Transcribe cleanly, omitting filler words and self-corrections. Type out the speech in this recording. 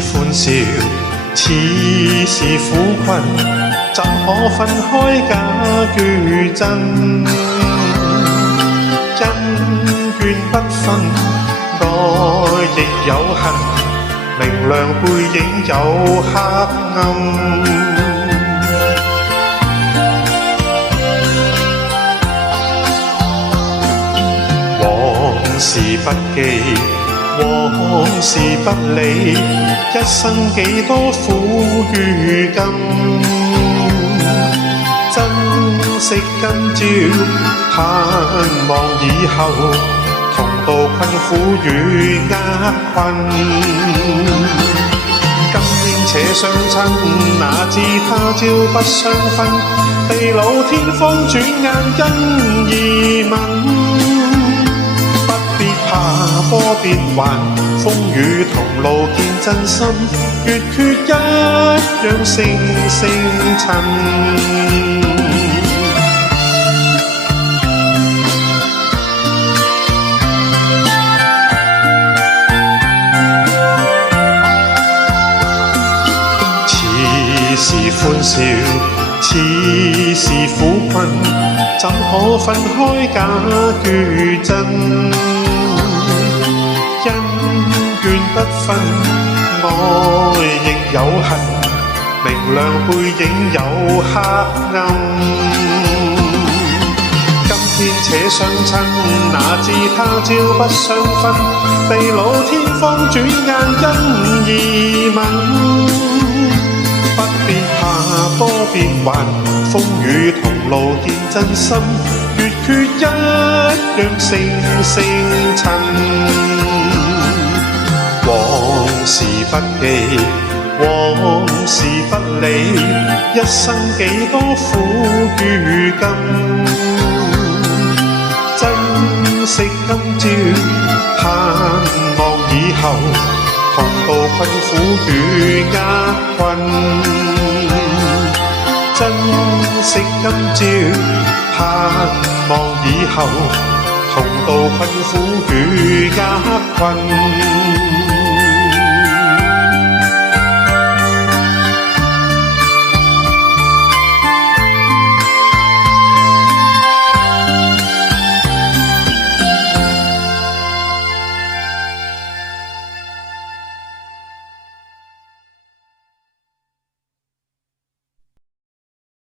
歡笑，似是苦困，怎可分開假與真？恩怨不分，愛亦有恨，明亮背影有黑暗。往事不記，往事不理，一生幾多苦與甘。珍惜今朝，盼望以後，同渡困苦與厄困。今天且相親，哪知他朝不相分。地老天荒，轉眼因移民。波變幻，風雨同路見真心，月缺一樣星星襯。似是歡笑，似是苦困，怎可分開假與真？恩怨不分，愛亦有恨，明亮背影有黑暗。今天且相親，哪知他朝不相分。地老天荒，轉眼因移民。不必怕波變幻，風雨同路見真心，月缺一樣星星襯。往事不記，往事不理，一生幾多苦與甘。珍惜今朝，盼望以後，同渡困苦與厄困。珍惜今朝，盼望以後，同渡困苦與厄困。